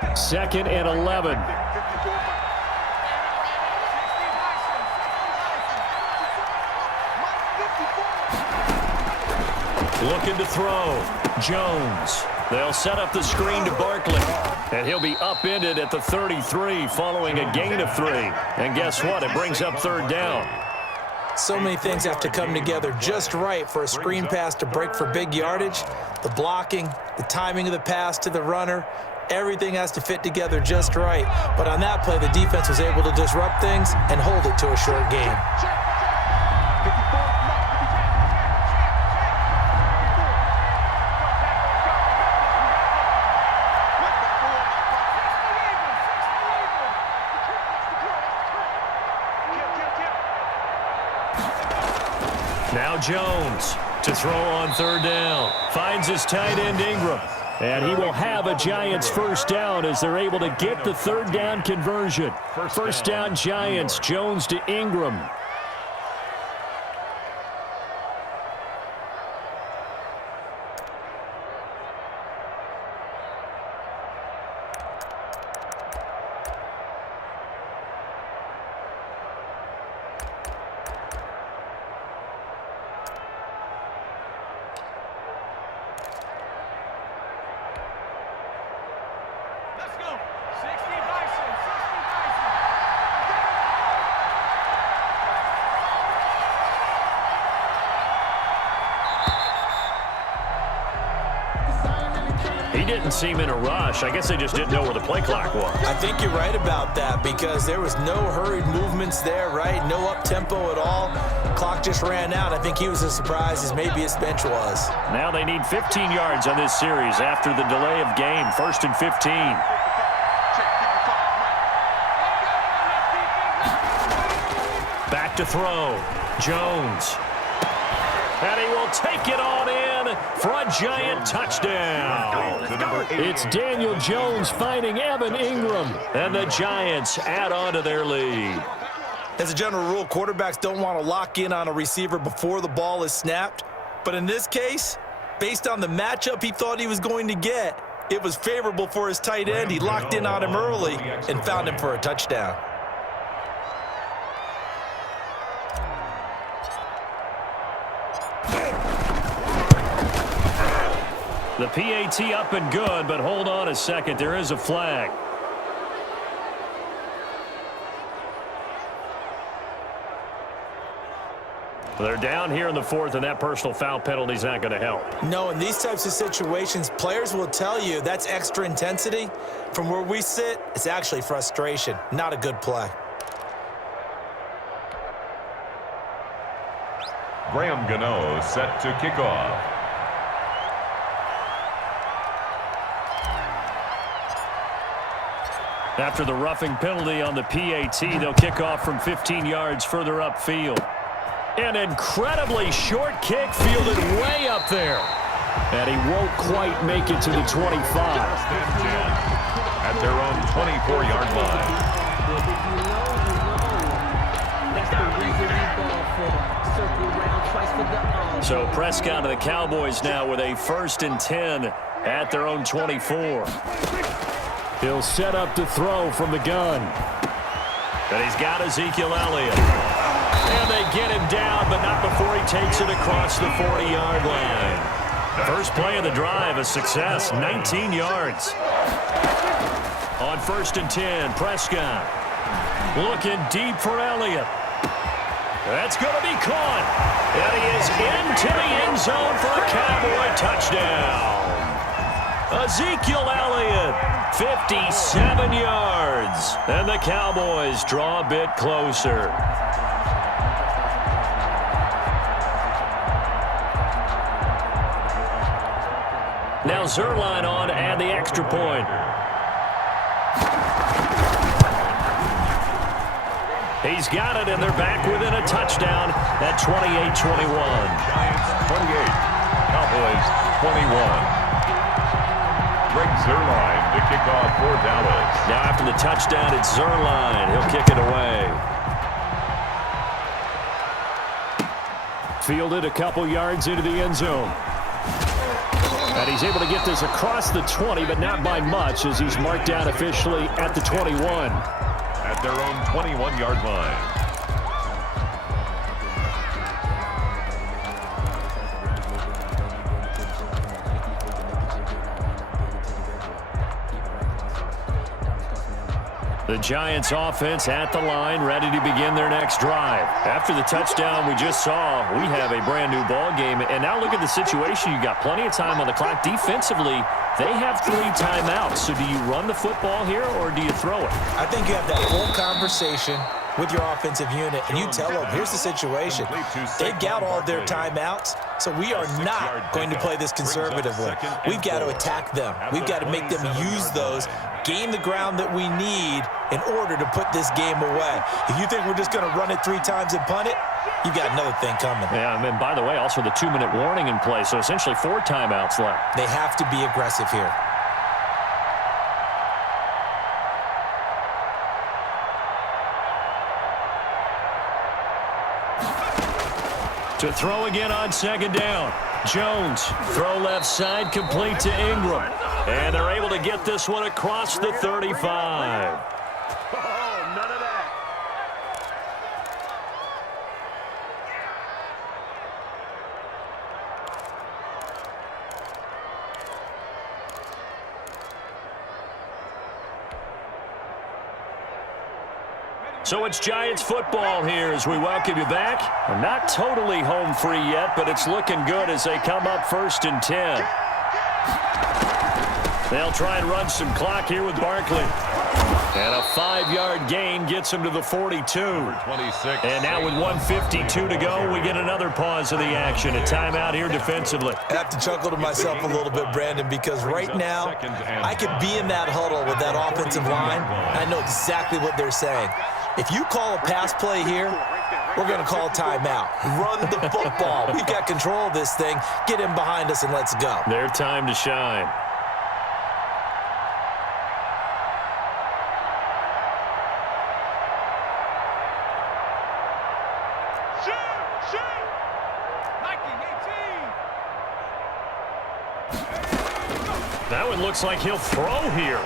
2nd and 11. Looking to throw. Jones. They'll set up the screen to Barkley. And he'll be upended at the 33 following a gain of 3. And guess what? It brings up 3rd down. So many things have to come together just right for a screen pass to break for big yardage. The blocking, the timing of the pass to the runner, everything has to fit together just right. But on that play, the defense was able to disrupt things and hold it to a short game. Now Jones to throw on 3rd down. Finds his tight end Ingram. And he will have a Giants 1st down as they're able to get the 3rd down conversion. 1st down Giants, Jones to Ingram. He didn't seem in a rush. I guess they just didn't know where the play clock was. I think you're right about that because there was no hurried movements there, right? No up-tempo at all. Clock just ran out. I think he was as surprised as maybe his bench was. Now they need 15 yards on this series after the delay of game. 1st and 15. Back to throw. Jones. And he will take it on in for a Giant touchdown. It's Daniel Jones finding Evan Ingram. And the Giants add on to their lead. As a general rule, quarterbacks don't want to lock in on a receiver before the ball is snapped. But in this case, based on the matchup he thought he was going to get, it was favorable for his tight end. He locked in on him early and found him for a touchdown. The PAT up and good, but hold on a second. There is a flag. They're down here in the 4th, and that personal foul penalty is not going to help. No, in these types of situations, players will tell you that's extra intensity. From where we sit, it's actually frustration. Not a good play. Graham Gano set to kick off. After the roughing penalty on the PAT, they'll kick off from 15 yards further upfield. An incredibly short kick fielded way up there. And he won't quite make it to the 25. At their own 24-yard line. So Prescott and the Cowboys now with a 1st and 10 at their own 24. He'll set up to throw from the gun. And he's got Ezekiel Elliott. And they get him down, but not before he takes it across the 40-yard line. First play of the drive, a success, 19 yards. On 1st and 10, Prescott looking deep for Elliott. That's going to be caught. And he is into the end zone for a Cowboy touchdown. Ezekiel Elliott, 57 yards. And the Cowboys draw a bit closer. Now Zerline on to add the extra point. He's got it, and they're back within a touchdown at 28-21. Giants 28, Cowboys 21. Greg Zerline to kick off for Dallas. Now after the touchdown, it's Zerline. He'll kick it away. Fielded a couple yards into the end zone. And And he's able to get this across the 20, but not by much as he's marked down officially at the 21. At their own 21-yard line. The Giants offense at the line, ready to begin their next drive. After the touchdown we just saw, we have a brand new ball game. And now look at the situation. You got plenty of time on the clock. Defensively, they have 3 timeouts. So do you run the football here or do you throw it? I think you have that full conversation with your offensive unit, and you tell them, here's the situation. They've got all their timeouts, so we are not going to play this conservatively. We've got to attack them. We've got to make them use those, gain the ground that we need in order to put this game away. If you think we're just going to run it 3 times and punt it, you've got another thing coming. Yeah, and by the way, also the 2-minute warning in play, so essentially 4 timeouts left. They have to be aggressive here. To throw again on 2nd down. Jones, throw left side, complete to Ingram. And they're able to get this one across the 35. Oh, none of that. So it's Giants football here as we welcome you back. We're not totally home free yet, but it's looking good as they come up 1st and 10. They'll try and run some clock here with Barkley. And a 5-yard gain gets him to the 42. 26. And now with 1:52 to go, we get another pause of the action. A timeout here defensively. I have to chuckle to myself a little bit, Brandon, because right now I could be in that huddle with that offensive line. I know exactly what they're saying. If you call a pass play here, we're going to call a timeout. Run the football. We've got control of this thing. Get him behind us and let's go. Their time to shine. That one looks like he'll throw here.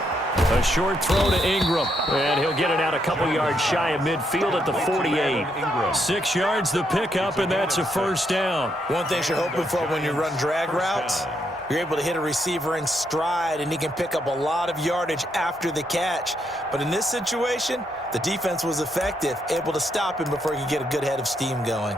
A short throw to Ingram, and he'll get it out a couple yards shy of midfield at the 48. 6 yards the pickup, and that's a 1st down. One thing you're hoping for when you run drag routes, you're able to hit a receiver in stride, and he can pick up a lot of yardage after the catch. But in this situation, the defense was effective, able to stop him before he could get a good head of steam going.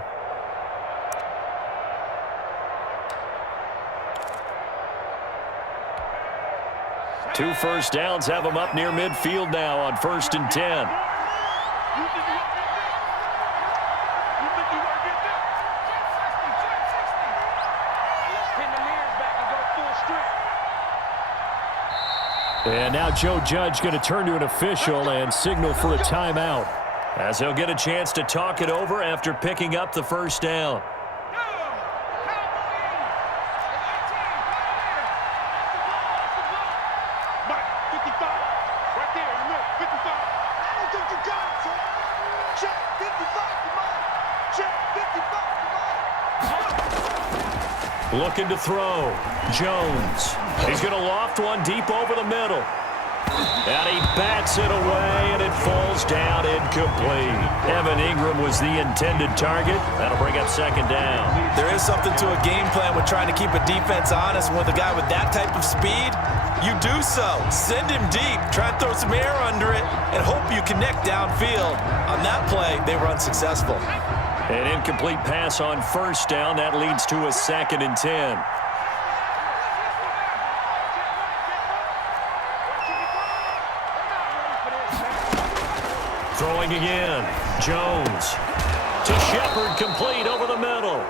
Two 1st downs have them up near midfield now on 1st and 10. And now Joe Judge going to turn to an official and signal for a timeout, as he'll get a chance to talk it over after picking up the 1st down. Looking to throw. Jones. He's going to loft one deep over the middle. And he bats it away, and it falls down incomplete. Evan Ingram was the intended target. That'll bring up 2nd down. There is something to a game plan with trying to keep a defense honest. And with a guy with that type of speed, you do so. Send him deep. Try and throw some air under it and hope you connect downfield. On that play, they were unsuccessful. An incomplete pass on 1st down. That leads to a 2nd and 10. Throwing again. Jones to Shepard, complete over the middle.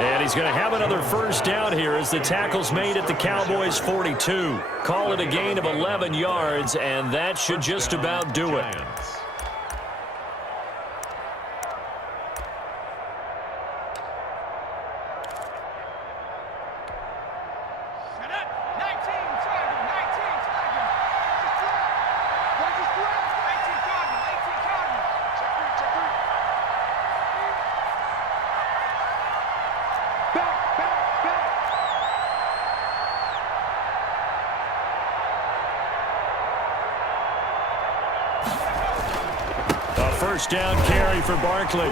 And he's going to have another 1st down here as the tackle's made at the Cowboys' 42. Call it a gain of 11 yards, and that should just about do it. first down carry for Barkley.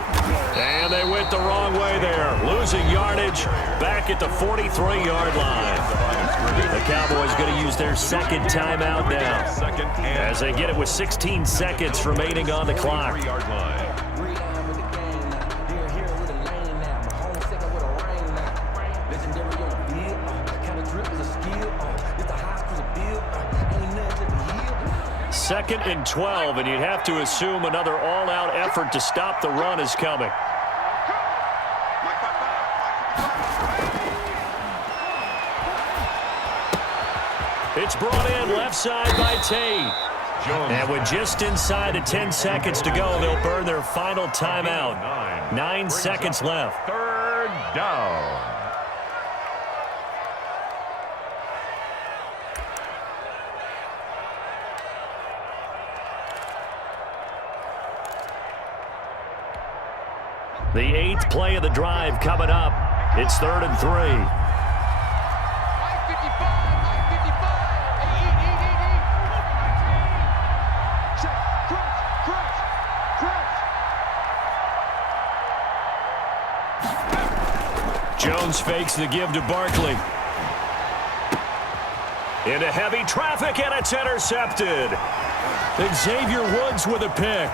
And they went the wrong way there. Losing yardage back at the 43-yard line. The Cowboys going to use their second timeout now as they get it with 16 seconds remaining on the clock. Second and 12, and you'd have to assume another all-out effort to stop the run is coming. It's brought in left side by Tate. And with just inside of 10 seconds to go, they'll burn their final timeout. 9 seconds left. Third down. The 8th play of the drive coming up. It's 3rd and 3. Jones fakes the give to Barkley. Into heavy traffic, and it's intercepted. Xavier Woods with a pick.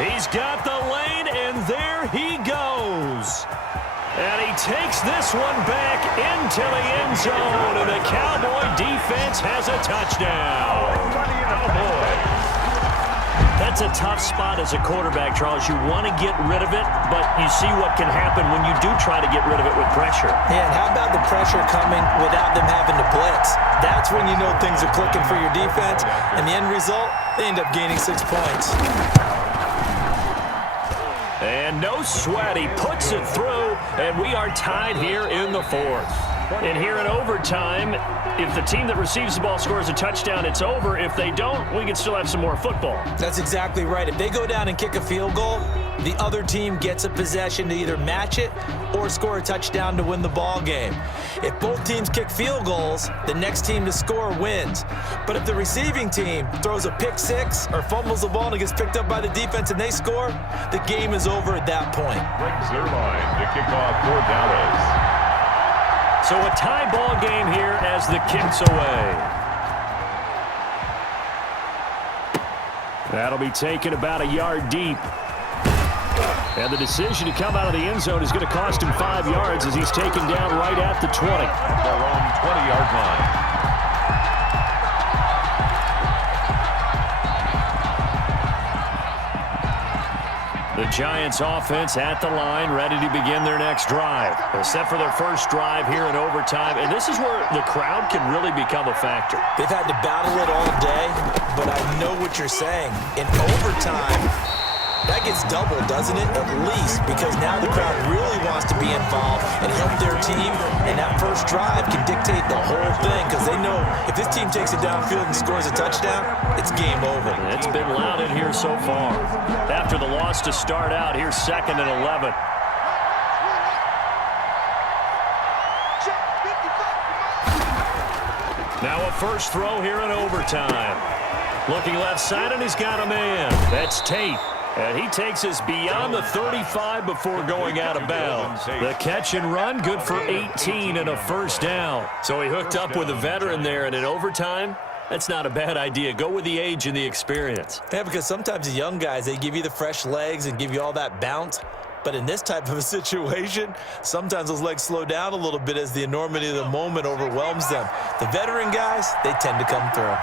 He's got the lane, and there he goes. And he takes this one back into the end zone, and the Cowboy defense has a touchdown. That's a tough spot as a quarterback, Charles. You want to get rid of it, but you see what can happen when you do try to get rid of it with pressure. Yeah, and how about the pressure coming without them having to blitz? That's when you know things are clicking for your defense, and the end result, they end up gaining 6 points. And no sweat, he puts it through, and we are tied here in the 4th. And here in overtime, if the team that receives the ball scores a touchdown, it's over. If they don't, we can still have some more football. That's exactly right. If they go down and kick a field goal, the other team gets a possession to either match it or score a touchdown to win the ball game. If both teams kick field goals, the next team to score wins. But if the receiving team throws a pick six or fumbles the ball and it gets picked up by the defense and they score, the game is over at that point. Greg Zuerlein to kick off for Dallas. So a tie ball game here as the kick's away. That'll be taken about a yard deep. And the decision to come out of the end zone is going to cost him 5 yards as he's taken down right at the 20. Their own 20-yard line. The Giants offense at the line, ready to begin their next drive. They're set for their first drive here in overtime, and this is where the crowd can really become a factor. They've had to battle it all day, but I know what you're saying. In overtime, that gets doubled, doesn't it? At least, because now the crowd really wants to be involved and help their team, and that first drive can dictate the whole thing because they know if this team takes it downfield and scores a touchdown, it's game over. It's been loud in here so far. After the loss to start out, here's 2nd and 11. Now a first throw here in overtime. Looking left side, and he's got a man. That's Tate. And he takes us beyond the 35 before going out of bounds. The catch and run, good for 18 and a first down. So he hooked up with a veteran there, and in overtime, that's not a bad idea. Go with the age and the experience. Yeah, because sometimes the young guys, they give you the fresh legs and give you all that bounce. But in this type of a situation, sometimes those legs slow down a little bit as the enormity of the moment overwhelms them. The veteran guys, they tend to come through.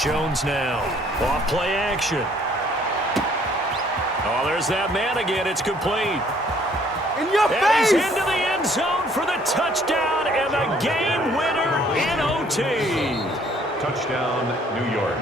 Jones now, off play action. Oh, there's that man again. It's complete. In your and face! He's into the end zone for the touchdown and the game winner in OT. Touchdown, New York.